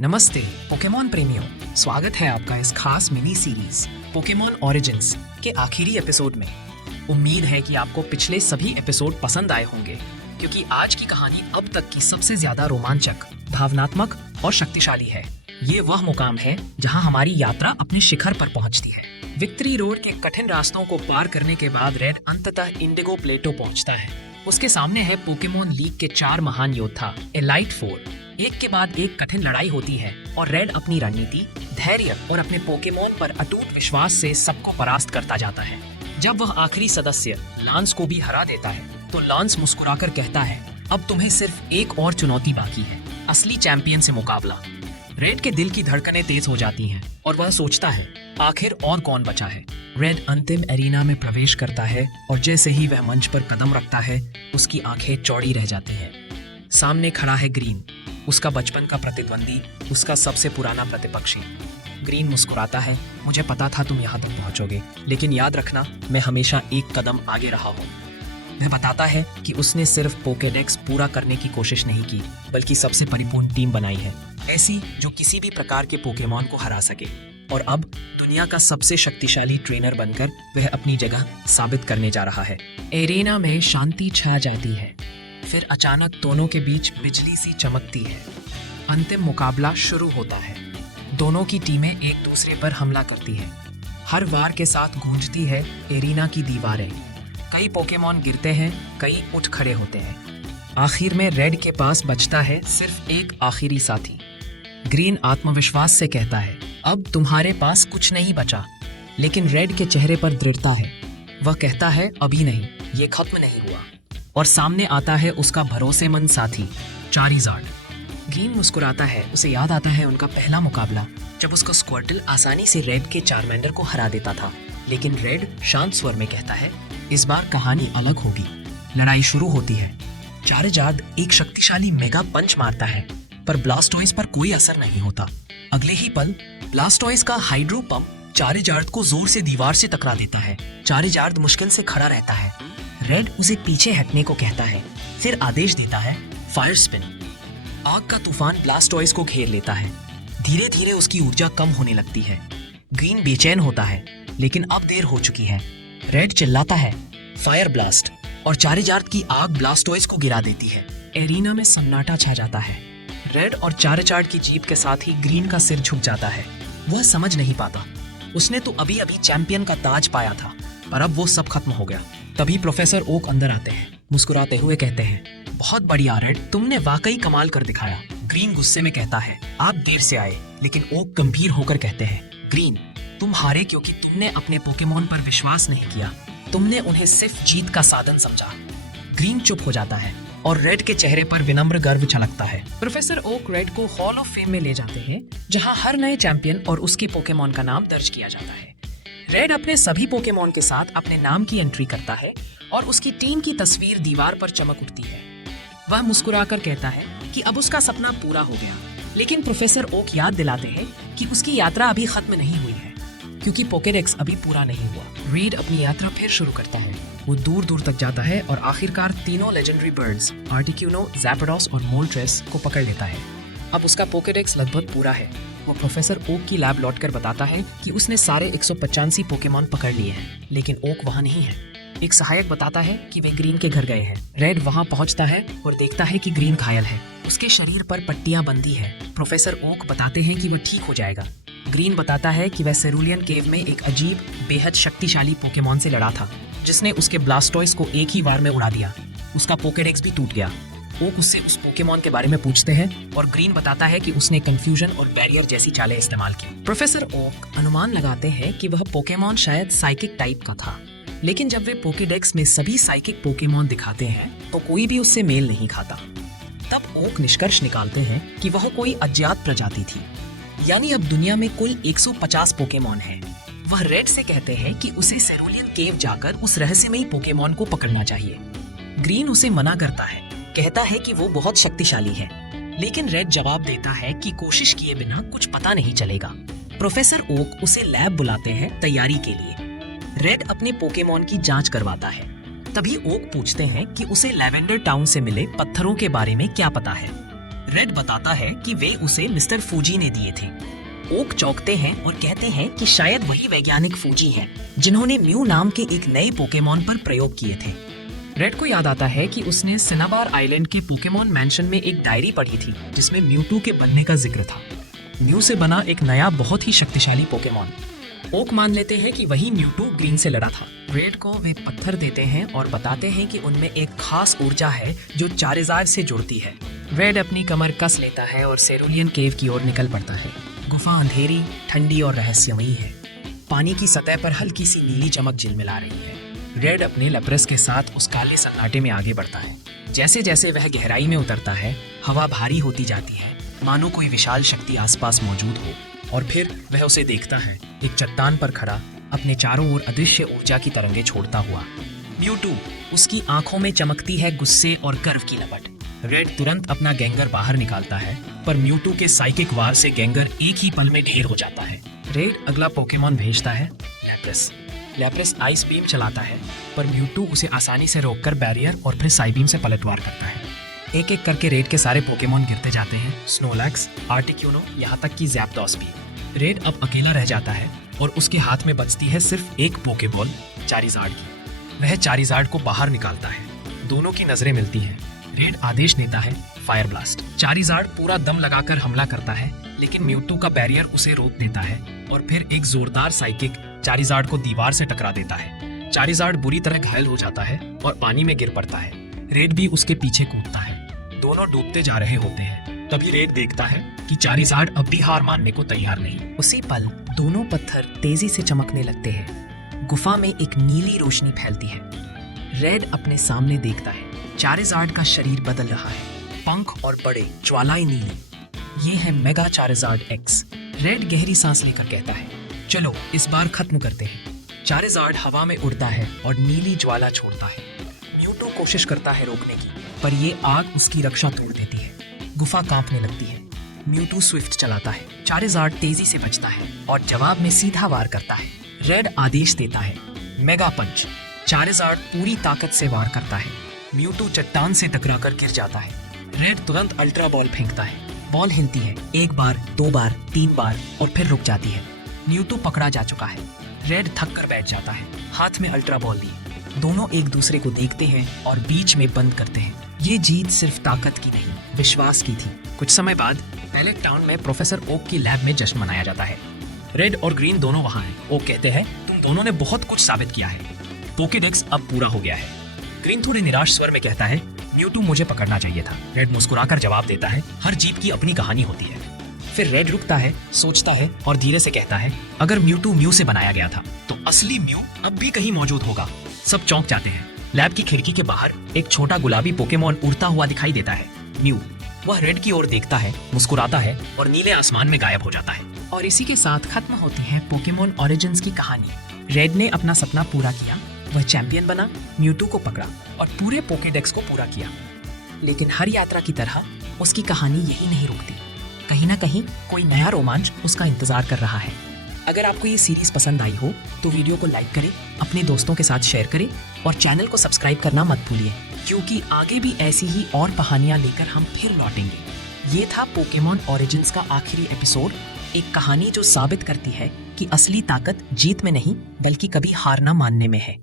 नमस्ते पोकेमॉन प्रेमियों, स्वागत है आपका इस खास मिनी सीरीज पोकेमॉन ओरिजिन्स के आखिरी एपिसोड में। उम्मीद है कि आपको पिछले सभी एपिसोड पसंद आए होंगे, क्योंकि आज की कहानी अब तक की सबसे ज्यादा रोमांचक, भावनात्मक और शक्तिशाली है। ये वह मुकाम है जहां हमारी यात्रा अपने शिखर पर पहुंचती है। विक्ट्री रोड के कठिन रास्तों को पार करने के बाद रेड अंततः इंडिगो प्लेटो पहुंचता है। उसके सामने है पोकेमॉन लीग के 4 महान योद्धा एलाइट फोर। एक के बाद एक कठिन लड़ाई होती है और रेड अपनी रणनीति, धैर्य और अपने पोकेमॉन पर अटूट विश्वास से सबको परास्त करता जाता है। जब वह आखिरी सदस्य लांस को भी हरा देता है तो लांस मुस्कुराकर कहता है, अब तुम्हें सिर्फ एक और चुनौती बाकी है, असली चैंपियन से मुकाबला। रेड के दिल की धड़कनें तेज हो जाती हैं और वह सोचता है, आखिर और कौन बचा है। रेड अंतिम एरिना में प्रवेश करता है और जैसे ही वह मंच पर कदम रखता है उसकी आंखें चौड़ी रह जाती हैं। सामने खड़ा है ग्रीन, उसका बचपन का प्रतिद्वंदी, उसका सबसे पुराना प्रतिपक्षी। ग्रीन मुस्कुराता है, मुझे पता था तुम यहाँ तक पहुंचोगे, लेकिन याद रखना मैं हमेशा एक कदम आगे रहा हूँ। वह बताता है कि उसने सिर्फ पोकेडेक्स पूरा करने की कोशिश नहीं की, बल्कि सबसे परिपूर्ण टीम बनाई है, ऐसी जो किसी भी प्रकार के पोकेमॉन को हरा सके। और अब दुनिया का सबसे शक्तिशाली ट्रेनर बनकर वह अपनी जगह साबित करने जा रहा है। एरेना में शांति छा जाती है, फिर अचानक दोनों के बीच बिजली सी चमकती है। अंतिम मुकाबला शुरू होता है। दोनों की टीमें एक दूसरे पर हमला करती हैं। हर वार के साथ गूंजती है एरिना की दीवारें। कई पोकेमॉन गिरते हैं, कई उठ खड़े होते हैं। आखिर में रेड के पास बचता है सिर्फ एक आखिरी साथी। ग्रीन आत्मविश्वास से कहता है, अब तुम्हारे पास कुछ नहीं बचा। लेकिन रेड के चेहरे पर दृढ़ता है। वह कहता है, अभी नहीं, ये खत्म नहीं हुआ। और सामने आता है उसका भरोसेमंद साथी चारिज़ार्ड। ग्रीन मुस्कुराता है, उसे याद आता है उनका पहला मुकाबला, जब उसका स्क्वार्टल आसानी से रेड के चारमेंडर को हरा देता था। लेकिन रेड शांत स्वर में कहता है, इस बार कहानी अलग होगी। लड़ाई शुरू होती है। चारिज़ार्ड एक शक्तिशाली मेगा पंच मारता है, पर ब्लास्टोइस पर कोई असर नहीं होता। अगले ही पल ब्लास्टोइस का हाइड्रो पंप चारिज़ार्ड को जोर से दीवार से टकरा देता है। चारिज़ार्ड मुश्किल से खड़ा रहता है। रेड उसे पीछे हटने को कहता है, फिर आदेश देता है, फायर स्पिन। आग का तूफान ब्लास्टोइस को घेर लेता है। धीरे धीरे उसकी ऊर्जा कम होने लगती है। ग्रीन बेचैन होता है, लेकिन अब देर हो चुकी है। रेड चिल्लाता है, फायर ब्लास्ट, और चारिज़ार्ड की आग ब्लास्टोइस को गिरा देती है। एरिना में सन्नाटा छा जाता है। रेड और चारिज़ार्ड की जीत के साथ ही ग्रीन का सिर झुक जाता है। वह समझ नहीं पाता, उसने तो अभी अभी चैंपियन का ताज पाया था, पर अब वो सब खत्म हो गया। तभी प्रोफेसर ओक अंदर आते हैं। मुस्कुराते हुए कहते हैं, बहुत बढ़िया रेड, तुमने वाकई कमाल कर दिखाया। ग्रीन गुस्से में कहता है, आप देर से आए। लेकिन ओक गंभीर होकर कहते हैं, ग्रीन, तुम हारे क्योंकि तुमने अपने पोकेमॉन पर विश्वास नहीं किया। तुमने उन्हें सिर्फ जीत का साधन समझा। ग्रीन चुप हो जाता है और रेड के चेहरे पर विनम्र गर्व छलकता है। प्रोफेसर ओक रेड को हॉल ऑफ फेम में ले जाते हैं, जहां हर नए चैंपियन और उसके पोकेमॉन का नाम दर्ज किया जाता है। रेड अपने सभी पोकेमॉन के साथ अपने नाम की एंट्री करता है और उसकी टीम की तस्वीर दीवार पर चमक उठती है। वह मुस्कुराकर कहता है कि अब उसका सपना पूरा हो गया। लेकिन प्रोफेसर ओक याद दिलाते हैं कि उसकी यात्रा अभी खत्म नहीं हुई है, क्योंकि पोकेडेक्स अभी पूरा नहीं हुआ। रीड अपनी यात्रा फिर शुरू करता है। वो दूर दूर तक जाता है और आखिरकार तीनों लेजेंडरी बर्ड्स आर्टिक्यूनो, ज़ैपडॉस और मोल्ट्रेस को पकड़ लेता है। अब उसका पोकेडेक्स लगभग पूरा है। वो प्रोफेसर ओक की लैब लौटकर बताता है कि उसने सारे 185 पोकेमॉन पकड़ लिए हैं, लेकिन ओक वहाँ नहीं है। एक सहायक बताता है कि वे ग्रीन के घर गए हैं। रेड वहाँ पहुँचता है और देखता है कि ग्रीन घायल है। उसके शरीर पर पट्टियाँ बंधी है। प्रोफेसर ओक बताते हैं कि वह ठीक हो जाएगा। ग्रीन बताता है कि वह सेरुलियन केव में एक अजीब, बेहद शक्तिशाली पोकेमॉन से लड़ा था, जिसने उसके ब्लास्टोइस को एक ही वार में उड़ा दिया। उसका पोकेडेक्स भी टूट गया। ओक उससे उस पोकेमॉन के बारे में पूछते हैं और ग्रीन बताता है कि उसने कंफ्यूजन और बैरियर जैसी चालें इस्तेमाल की। प्रोफेसर ओक अनुमान लगाते हैं कि वह पोकेमॉन शायद साइकिक टाइप का था, लेकिन जब वे पोकेडेक्स में सभी साइकिक पोकेमॉन दिखाते हैं तो कोई भी उससे मेल नहीं खाता। तब ओक निष्कर्ष निकालते हैं कि वह कोई अज्ञात प्रजाति थी, यानी अब दुनिया में कुल 150 पोकेमॉन हैं। वह रेड से कहते हैं कि उसे सेरुलियन केव जाकर उस रहस्यमयी पोकेमॉन को पकड़ना चाहिए। ग्रीन उसे मना करता है, कहता है कि वो बहुत शक्तिशाली है। लेकिन रेड जवाब देता है कि कोशिश किए बिना कुछ पता नहीं चलेगा। प्रोफेसर ओक उसे लैब बुलाते हैं तैयारी के लिए। रेड अपने पोकेमॉन की जांच करवाता है। तभी ओक पूछते हैं कि उसे लैवेंडर टाउन से मिले पत्थरों के बारे में क्या पता है। रेड बताता है कि वे उसे मिस्टर फूजी ने दिए थे। ओक चौंकते हैं और कहते हैं कि शायद वही वैज्ञानिक फूजी हैं जिन्होंने म्यू नाम के एक नए पोकेमॉन पर प्रयोग किए थे। रेड को याद आता है कि उसने सिनाबार आइलैंड के पोकेमॉन मैंशन में एक डायरी पढ़ी थी जिसमें म्यूटू के बनने का जिक्र था। म्यू से बना एक नया बहुत ही शक्तिशाली पोकेमॉन। ओक मान लेते हैं कि वही म्यूटू ग्रीन से लड़ा था। रेड को वे पत्थर देते हैं और बताते हैं कि उनमें एक खास ऊर्जा है जो चारिज़ार्ड से जुड़ती है। रेड अपनी कमर कस लेता है और सेरुलियन केव की ओर निकल पड़ता है। गुफा अंधेरी, ठंडी और रहस्यमयी है। पानी की सतह पर हल्की सी नीली चमक झिलमिला रही है। रेड अपने लेप्रस के साथ उस काले सन्नाटे में आगे बढ़ता है। जैसे जैसे वह गहराई में उतरता है, हवा भारी होती जाती है, मानो कोई विशाल शक्ति आसपास मौजूद हो। और फिर वह उसे देखता है, एक चट्टान पर खड़ा, अपने चारों ओर अदृश्य ऊर्जा की तरंगें छोड़ता हुआ। म्यूटू, उसकी आंखों में चमकती है गुस्से और गर्व की लपट। रेड तुरंत अपना गैंगर बाहर निकालता है, पर म्यूटू के साइकिक वार से गैंगर एक ही पल में ढेर हो जाता है। रेड अगला पोकेमॉन भेजता है लैप्रेस। लैप्रेस आइस बीम चलाता है, पर म्यूटू उसे आसानी से रोककर बैरियर और फिर साई बीम से पलटवार करता है। एक एक करके रेड के सारे पोकेमॉन गिरते जाते हैं, स्नोलैक्स, आर्टिक्यूनो, यहाँ तक कि ज़ैप्डॉस भी। रेड अब अकेला रह जाता है और उसके हाथ में बचती है सिर्फ एक पोकेबॉल, चारिज़ार्ड की। वह चारिज़ार्ड को बाहर निकालता है। दोनों की नजरें मिलती हैं। रेड आदेश देता है, फायर ब्लास्ट। चारिज़ार्ड पूरा दम लगाकर हमला करता है, लेकिन म्यूटू का बैरियर उसे रोक देता है और फिर एक जोरदार साइकिक चारिज़ार्ड को दीवार से टकरा देता है। चारिज़ार्ड बुरी तरह घायल हो जाता है और पानी में गिर पड़ता है। रेड भी उसके पीछे कूदता है। दोनों डूबते जा रहे होते हैं। तभी रेड देखता है कि चारिज़ार्ड अब भी हार मानने को तैयार नहीं। उसी पल दोनों पत्थर तेजी से चमकने लगते हैं। गुफा में एक नीली रोशनी फैलती है। रेड अपने सामने देखता है, चारिज़ार्ड का शरीर बदल रहा है, पंख और बड़े ज्वालाएं नीली। ये है मेगा चारिज़ार्ड एक्स। रेड गहरी सांस लेकर कहता है, चलो इस बार खत्म करते हैं। चारिज़ार्ड हवा में उड़ता है और नीली ज्वाला छोड़ता है। म्यूटू कोशिश करता है रोकने की, पर ये आग उसकी रक्षा तोड़ देती है। गुफा कांपने लगती है। म्यूटू स्विफ्ट चलाता है। चारिज़ार्ड तेजी से बचता है और जवाब में सीधा वार करता है। रेड आदेश देता है, मेगा पंच। चारिज़ार्ड पूरी ताकत से वार करता है। म्यूटू चट्टान से टकराकर गिर जाता है। रेड तुरंत अल्ट्रा बॉल फेंकता है। बॉल हिलती है, एक बार, दो बार, तीन बार और फिर रुक जाती है। म्यूटू पकड़ा जा चुका है। रेड थक कर बैठ जाता है, हाथ में अल्ट्रा बॉल ली। दोनों एक दूसरे को देखते हैं और बीच में बंद करते हैं। ये जीत सिर्फ ताकत की नहीं, विश्वास की थी। कुछ समय बाद पैलेट टाउन में प्रोफेसर ओक की लैब में जश्न मनाया जाता है। रेड और ग्रीन दोनों वहाँ हैं। ओक कहते हैं, तुम दोनों ने बहुत कुछ साबित किया है। पोकेडेक्स अब पूरा हो गया है। ग्रीन थोड़े निराश स्वर में कहता है, म्यूटू मुझे पकड़ना चाहिए था। रेड मुस्कुराकर जवाब देता है, हर जीत की अपनी कहानी होती है। फिर रेड रुकता है, सोचता है और धीरे से कहता है, अगर म्यूटू म्यू से बनाया गया था तो असली म्यू अब भी कहीं मौजूद होगा। सब चौंक जाते हैं। लैब की खिड़की के बाहर एक छोटा गुलाबी पोकेमॉन उड़ता हुआ दिखाई देता है, म्यू। वह रेड की ओर देखता है, मुस्कुराता है और नीले आसमान में गायब हो जाता है। और इसी के साथ खत्म होती है पोकेमॉन ओरिजिन्स की कहानी। रेड ने अपना सपना पूरा किया, वह चैंपियन बना, म्यूटू को पकड़ा और पूरे पोकेडेक्स को पूरा किया। लेकिन हर यात्रा की तरह उसकी कहानी यही नहीं रुकती। कहीं ना कहीं कोई नया रोमांच उसका इंतजार कर रहा है। अगर आपको ये सीरीज पसंद आई हो तो वीडियो को लाइक करें, अपने दोस्तों के साथ शेयर करें और चैनल को सब्सक्राइब करना मत भूलिए, क्योंकि आगे भी ऐसी ही और कहानियां लेकर हम फिर लौटेंगे। ये था पोकेमॉन ओरिजिन्स का आखिरी एपिसोड, एक कहानी जो साबित करती है कि असली ताकत जीत में नहीं बल्कि कभी हार ना मानने में है।